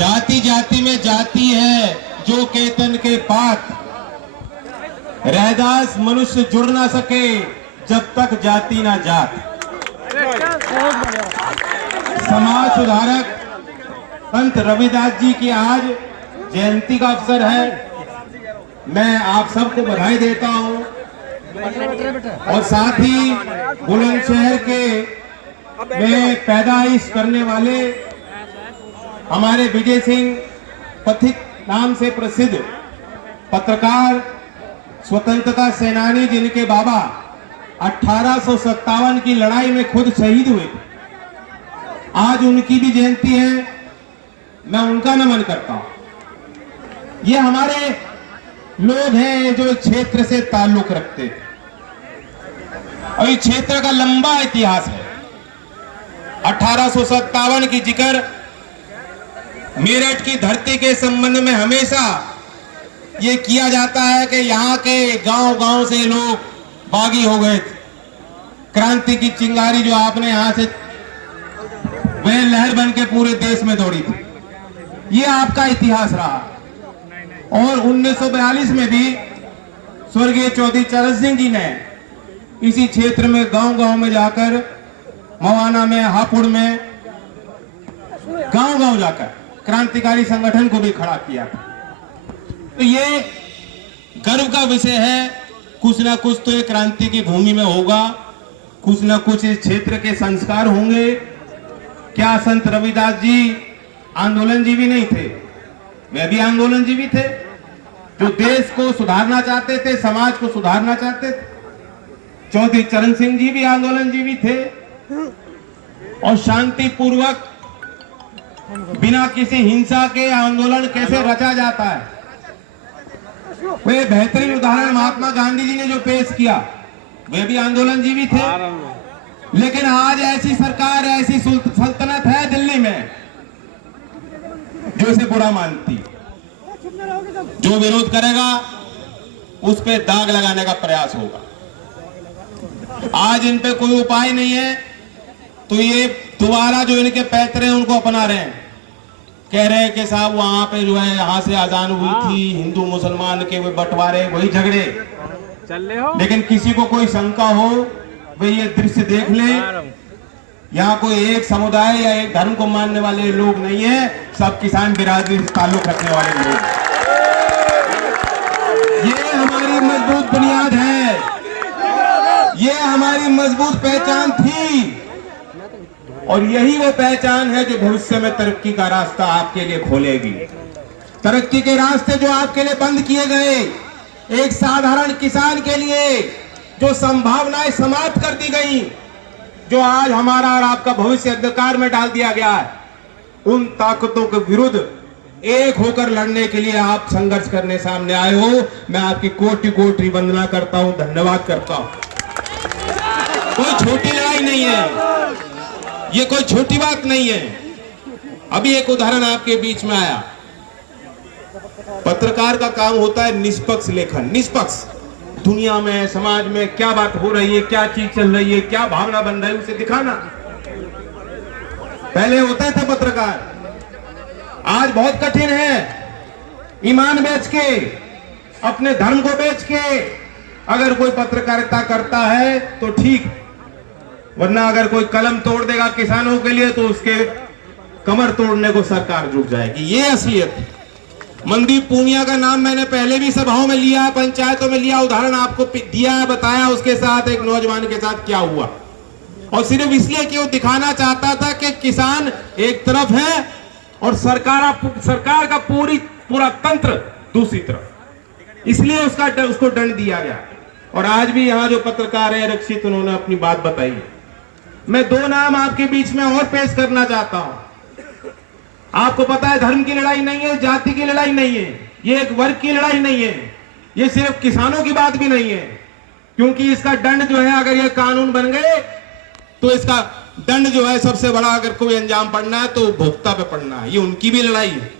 जाति जाति में जाति है जो केतन के पात, रैदास मनुष्य जुड़ ना सके जब तक जाति ना जात। समाज सुधारक संत रविदास जी की आज जयंती का अवसर है। मैं आप सबको बधाई देता हूं और साथ ही बुलंदशहर के में पैदाइश करने वाले हमारे विजय सिंह पथिक नाम से प्रसिद्ध पत्रकार, स्वतंत्रता सेनानी, जिनके बाबा 1857 की लड़ाई में खुद शहीद हुए, आज उनकी भी जयंती है। मैं उनका नमन करता हूं। ये हमारे लोग हैं जो क्षेत्र से ताल्लुक रखते हैं और इस क्षेत्र का लंबा इतिहास है। 1857 की जिक्र मेरठ की धरती के संबंध में हमेशा ये किया जाता है कि यहाँ के गांव-गांव से लोग बागी हो गए थे। क्रांति की चिंगारी जो आपने यहाँ से वह लहर बन के पूरे देश में दौड़ी थी। ये आपका इतिहास रहा। और 1942 में भी स्वर्गीय चौधरी चरण सिंह जी ने इसी क्षेत्र में गांव-गांव में जाकर, मवाना में, हापुड़ में, गांव-गांव जाकर क्रांतिकारी संगठन को भी खड़ा किया था। तो ये गर्व का विषय है। कुछ ना कुछ तो ये क्रांति की भूमि में होगा, कुछ ना कुछ इस क्षेत्र के संस्कार होंगे। क्या संत रविदास जी आंदोलनजीवी नहीं थे? वे भी आंदोलनजीवी थे, जो देश को सुधारना चाहते थे, समाज को सुधारना चाहते थे। चौधरी चरण सिंह जी भी आंदोलनजीवी थे और शांतिपूर्वक बिना किसी हिंसा के आंदोलन कैसे रचा जाता है, वे बेहतरीन उदाहरण महात्मा गांधी जी ने जो पेश किया, वे भी आंदोलनजीवी थे। लेकिन आज ऐसी सरकार, ऐसी सल्तनत है दिल्ली में जो इसे बुरा मानती, जो विरोध करेगा उस पे दाग लगाने का प्रयास होगा। आज इन पे कोई उपाय नहीं है, तो ये दोबारा जो इनके पैतरे हैं उनको अपना रहे हैं। कह रहे हैं कि साहब वहां पे जो है यहाँ से आजान हुई थी, हिंदू मुसलमान के वे बंटवारे, वही झगड़े चल रहे हो। लेकिन किसी को कोई शंका हो, वे ये दृश्य देख ले। यहाँ कोई एक समुदाय या एक धर्म को मानने वाले लोग नहीं है, सब किसान बिरादरी से ताल्लुक रखने वाले लोग। ये हमारी मजबूत बुनियाद है, ये हमारी मजबूत पहचान थी और यही वो पहचान है जो भविष्य में तरक्की का रास्ता आपके लिए खोलेगी। तरक्की के रास्ते जो आपके लिए बंद किए गए, एक साधारण किसान के लिए जो संभावनाएं समाप्त कर दी गई, जो आज हमारा और आपका भविष्य अंधकार में डाल दिया गया है, उन ताकतों के विरुद्ध एक होकर लड़ने के लिए आप संघर्ष करने सामने आए हो। मैं आपकी कोटि कोटि वंदना करता हूं, धन्यवाद करता हूं। कोई छोटी लड़ाई नहीं है, ये कोई छोटी बात नहीं है। अभी एक उदाहरण आपके बीच में आया। पत्रकार का काम होता है निष्पक्ष लेखन। निष्पक्ष दुनिया में, समाज में क्या बात हो रही है, क्या चीज चल रही है, क्या भावना बन रही है, उसे दिखाना। पहले होते थे पत्रकार, आज बहुत कठिन है। ईमान बेच के, अपने धर्म को बेच के अगर कोई पत्रकारिता करता है तो ठीक, वरना अगर कोई कलम तोड़ देगा किसानों के लिए तो उसके कमर तोड़ने को सरकार जुट जाएगी। ये असलियत है। मनदीप पूनिया का नाम मैंने पहले भी सभाओं में लिया, पंचायतों में लिया, उदाहरण आपको दिया है, बताया उसके साथ एक नौजवान के साथ क्या हुआ। और सिर्फ इसलिए कि वो दिखाना चाहता था कि किसान एक तरफ है और सरकार का पूरा तंत्र दूसरी तरफ, इसलिए उसको दंड दिया गया। और आज भी यहाँ जो पत्रकार है रक्षित, उन्होंने अपनी बात बताई। मैं दो नाम आपके बीच में और पेश करना चाहता हूं। आपको पता है धर्म की लड़ाई नहीं है, जाति की लड़ाई नहीं है, ये एक वर्ग की लड़ाई नहीं है, ये सिर्फ किसानों की बात भी नहीं है। क्योंकि इसका दंड जो है, अगर ये कानून बन गए तो इसका दंड जो है सबसे बड़ा, अगर कोई अंजाम पड़ना है तो उपभोक्ता पे पड़ना है। ये उनकी भी लड़ाई है।